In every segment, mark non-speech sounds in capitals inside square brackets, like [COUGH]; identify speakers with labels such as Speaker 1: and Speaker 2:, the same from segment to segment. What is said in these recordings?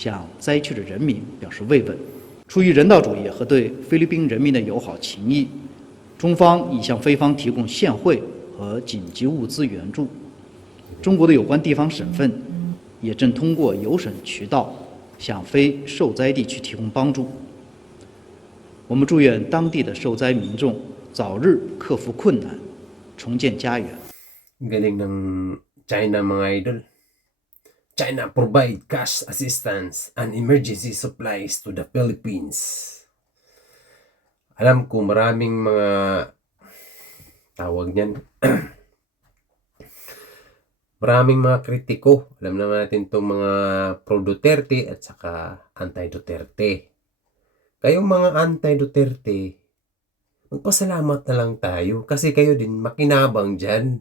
Speaker 1: 向灾区的人民表示慰问。出于人道主义和对菲律宾人民的友好情谊，中方已向菲方提供现汇和紧急物资援助。中国的有关地方省份也正通过有省渠道向非受灾地区提供帮助。我们祝愿当地的受灾民众早日克服困难，重建家园。
Speaker 2: Galing ng China mga idol. China provide cash assistance and emergency supplies to the Philippines. Alam ko maraming mga tawag niyan. [CLEARS THROAT] maraming mga kritiko. Alam naman natin itong mga pro-Duterte at saka anti-Duterte. Kayong mga anti-Duterte, magpasalamat na lang tayo kasi kayo din makinabang dyan.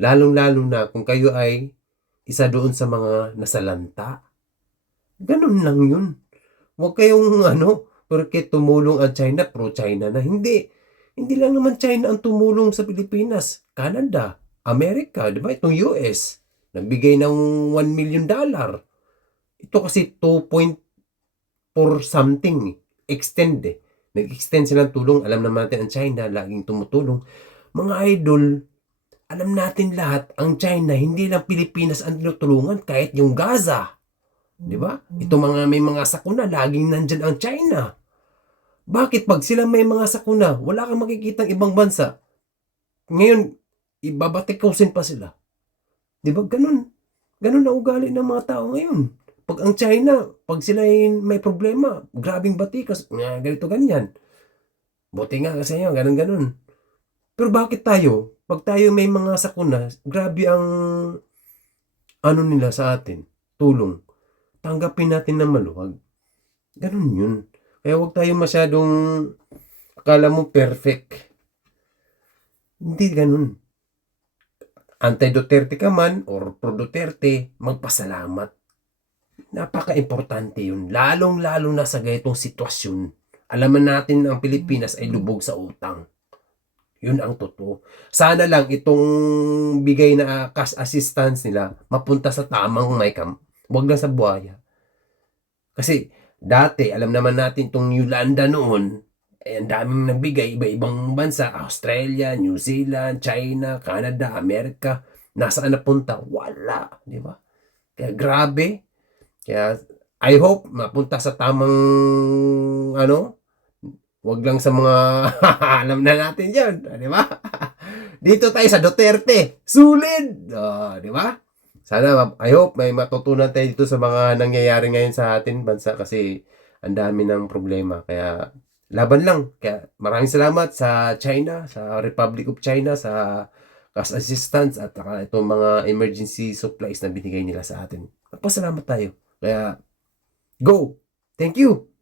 Speaker 2: Lalong-lalo na kung kayo ay isa doon sa mga nasalanta. Ganun lang yun. Huwag kayong ano, porque tumulong ang China, pro-China na. Hindi. Hindi lang naman China ang tumulong sa Pilipinas. Canada, Amerika, di ba? Itong US, nagbigay ng 1 million dollar. Ito kasi 2.4 something. Extend eh. Nag-extend sila ng tulong. Alam naman natin ang China, laging tumutulong. Mga idol, alam natin lahat, ang China, hindi lang Pilipinas ang tinutulungan, kahit yung Gaza. Di ba? Ito mga may mga sakuna, laging nandyan ang China. Bakit pag sila may mga sakuna, wala kang makikita ibang bansa? Ngayon, ibabatikusin pa sila. Di ba? Ganun. Ganun na ugali ng mga tao ngayon. Pag ang China, pag sila ay may problema, grabing batikas, nga, ganito ganyan. Buti nga kasi yun, ganun ganun. Pero bakit tayo, pag tayo may mga sakuna, grabe ang ano nila sa atin, tulong. Tanggapin natin na maluwag. Ganun yun. Kaya huwag tayo masyadong akala mo perfect. Hindi ganun. Anti-Duterte ka man or pro-Duterte, magpasalamat. Napaka-importante yun. Lalong-lalo na sa ganitong sitwasyon. Alaman natin na ang Pilipinas ay lubog sa utang. Yun ang totoo. Sana lang itong bigay na cash assistance nila mapunta sa tamang may kam. Huwag lang sa buhaya. Kasi dati, alam naman natin itong Yolanda noon, eh, ang daming nagbigay, iba-ibang bansa, Australia, New Zealand, China, Canada, Amerika. Nasaan napunta? Wala. Di ba? Kaya grabe. Kaya I hope mapunta sa tamang ano, Huwag lang sa mga [LAUGHS] alam na natin yan, di ba? [LAUGHS] Dito tayo sa Duterte, sulid, Ah, di ba? Sana, I hope may matutunan tayo dito sa mga nangyayari ngayon sa atin bansa kasi ang dami ng problema. Kaya laban lang. Kaya maraming salamat sa China, sa Republic of China, sa cash assistance at saka itong mga emergency supplies na binigay nila sa atin. Magpasalamat tayo. Kaya, go! Thank you!